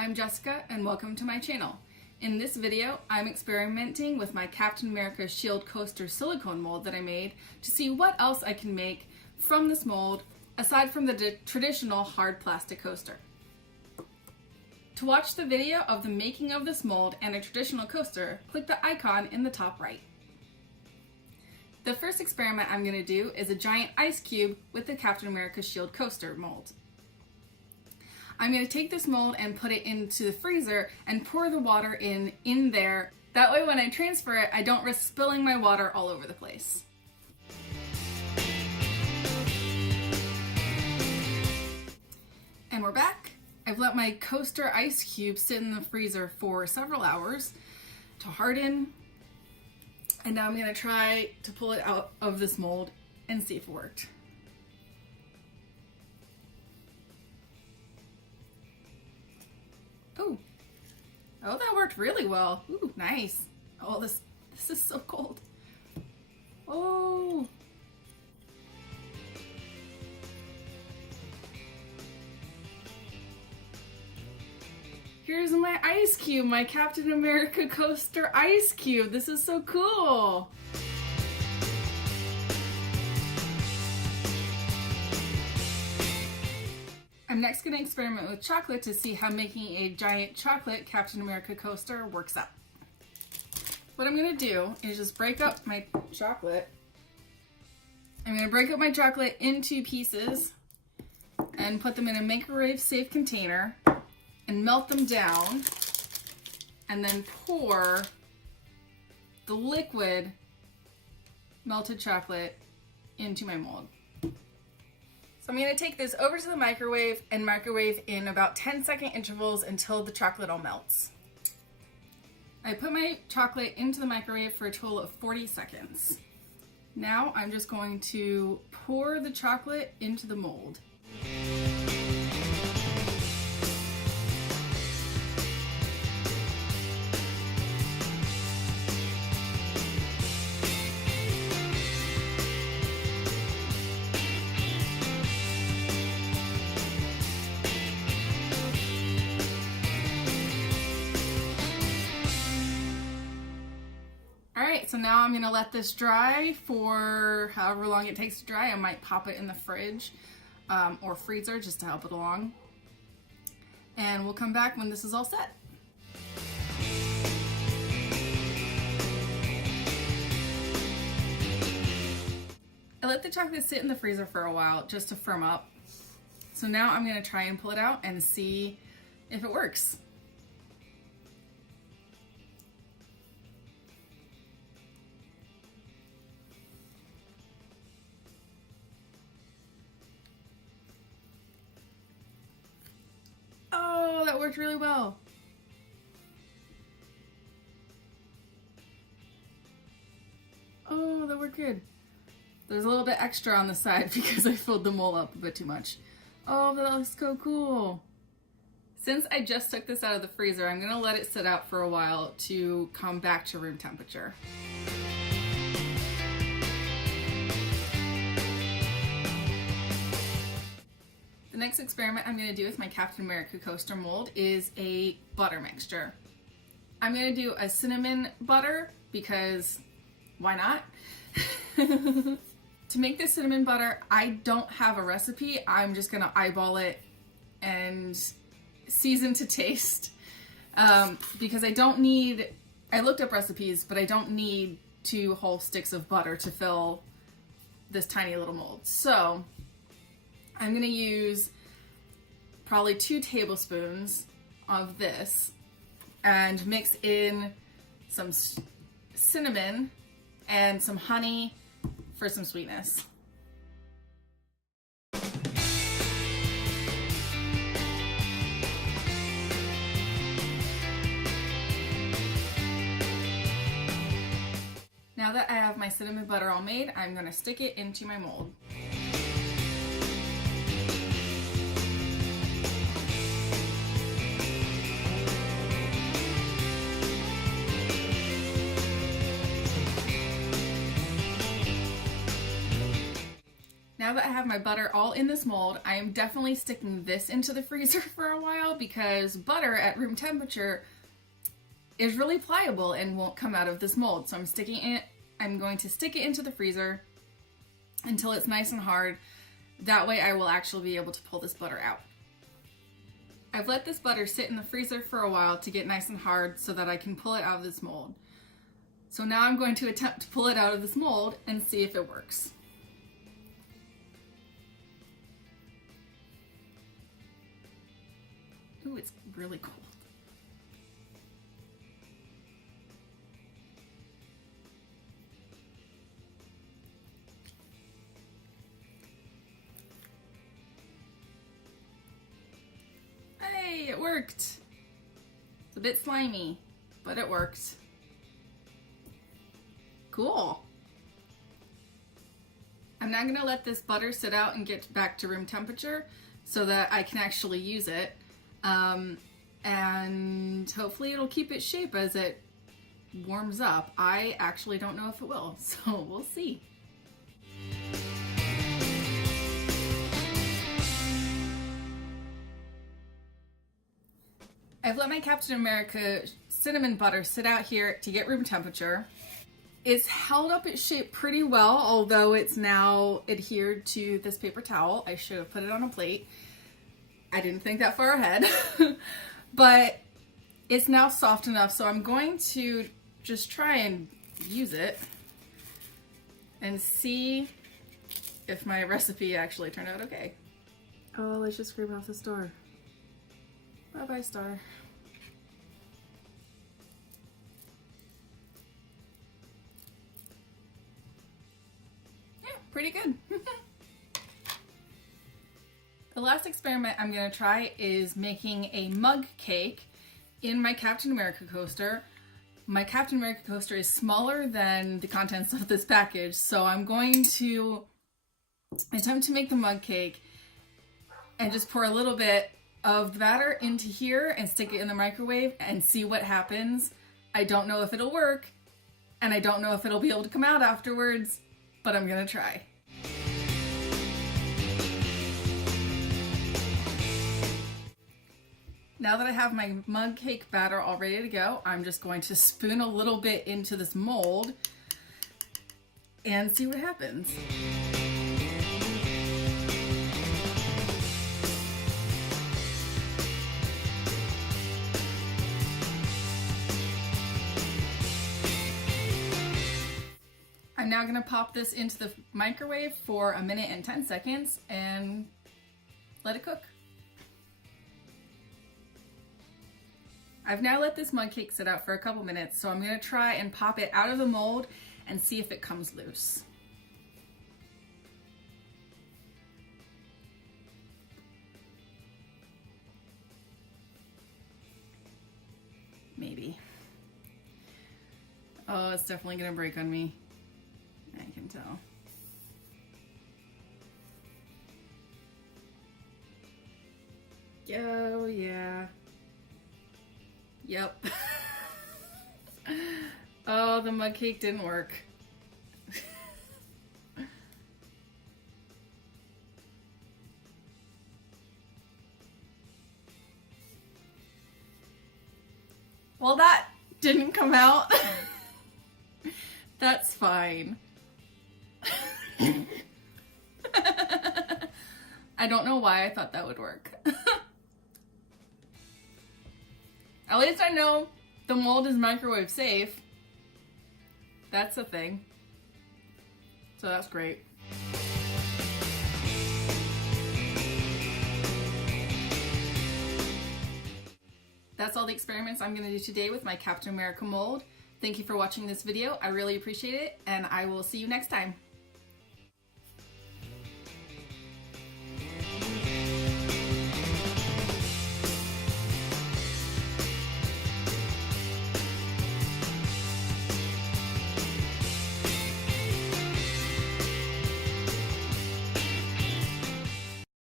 I'm Jessica and welcome to my channel. In this video, I'm experimenting with my Captain America Shield Coaster silicone mold that I made to see what else I can make from this mold aside from the traditional hard plastic coaster. To watch the video of the making of this mold and a traditional coaster, click the icon in the top right. The first experiment I'm going to do is a giant ice cube with the Captain America Shield Coaster mold. I'm going to take this mold and put it into the freezer and pour the water in there. That way when I transfer it, I don't risk spilling my water all over the place. And we're back. I've let my coaster ice cube sit in the freezer for several hours to harden. And now I'm going to try to pull it out of this mold and see if it worked. Oh, that worked really well. Ooh, nice. Oh, this is so cold. Oh. Here's my ice cube, my Captain America coaster ice cube. This is so cool. I'm next going to experiment with chocolate to see how making a giant chocolate Captain America coaster works out. What I'm going to do is just break up my chocolate. I'm going to break up my chocolate into pieces and put them in a microwave safe container and melt them down and then pour the liquid melted chocolate into my mold. So I'm going to take this over to the microwave and microwave in about 10-second intervals until the chocolate all melts. I put my chocolate into the microwave for a total of 40 seconds. Now I'm just going to pour the chocolate into the mold. Alright, so now I'm going to let this dry for however long it takes to dry. I might pop it in the fridge or freezer just to help it along. And we'll come back when this is all set. I let the chocolate sit in the freezer for a while just to firm up. So now I'm going to try and pull it out and see if it works. Oh, that worked really well. Oh, that worked good. There's a little bit extra on the side because I filled the mold up a bit too much. Oh, that looks so cool. Since I just took this out of the freezer, I'm gonna let it sit out for a while to come back to room temperature. The next experiment I'm going to do with my Captain America coaster mold is a butter mixture. I'm going to do a cinnamon butter because why not? To make this cinnamon butter, I don't have a recipe. I'm just going to eyeball it and season to taste because I looked up recipes, but I don't need 2 whole sticks of butter to fill this tiny little mold. So I'm going to use probably 2 tablespoons of this and mix in some cinnamon and some honey for some sweetness. Now that I have my cinnamon butter all made, I'm going to stick it into my mold. Now Now that I have my butter all in this mold, I am definitely sticking this into the freezer for a while because butter at room temperature is really pliable and won't come out of this mold. So I'm going to stick it into the freezer until it's nice and hard. That way I will actually be able to pull this butter out. I've let this butter sit in the freezer for a while to get nice and hard so that I can pull it out of this mold. So now I'm going to attempt to pull it out of this mold and see if it works. Ooh, it's really cold. Hey, it worked. It's a bit slimy, but it worked. Cool. I'm now gonna let this butter sit out and get back to room temperature so that I can actually use it. And hopefully it'll keep its shape as it warms up. I actually don't know if it will, so we'll see. I've let my Captain America cinnamon butter sit out here to get room temperature. It's held up its shape pretty well, although it's now adhered to this paper towel. I should have put it on a plate. I didn't think that far ahead, but it's now soft enough, so I'm going to just try and use it and see if my recipe actually turned out okay. Oh, let's just scrape off the star. Bye-bye, star. Yeah, pretty good. The last experiment I'm going to try is making a mug cake in my Captain America coaster. My Captain America coaster is smaller than the contents of this package, so I'm going to attempt to make the mug cake and just pour a little bit of the batter into here and stick it in the microwave and see what happens. I don't know if it'll work, and I don't know if it'll be able to come out afterwards, but I'm going to try. Now that I have my mug cake batter all ready to go, I'm just going to spoon a little bit into this mold and see what happens. I'm now going to pop this into the microwave for 1 minute and 10 seconds and let it cook. I've now let this mug cake sit out for a couple minutes, so I'm going to try and pop it out of the mold and see if it comes loose. Maybe. Oh, it's definitely going to break on me. I can tell. Oh, yeah. Yep. Oh, the mug cake didn't work. Well, that didn't come out. That's fine. I don't know why I thought that would work. At least I know the mold is microwave safe. That's a thing. So that's great. That's all the experiments I'm going to do today with my Captain America mold. Thank you for watching this video. I really appreciate it, and I will see you next time.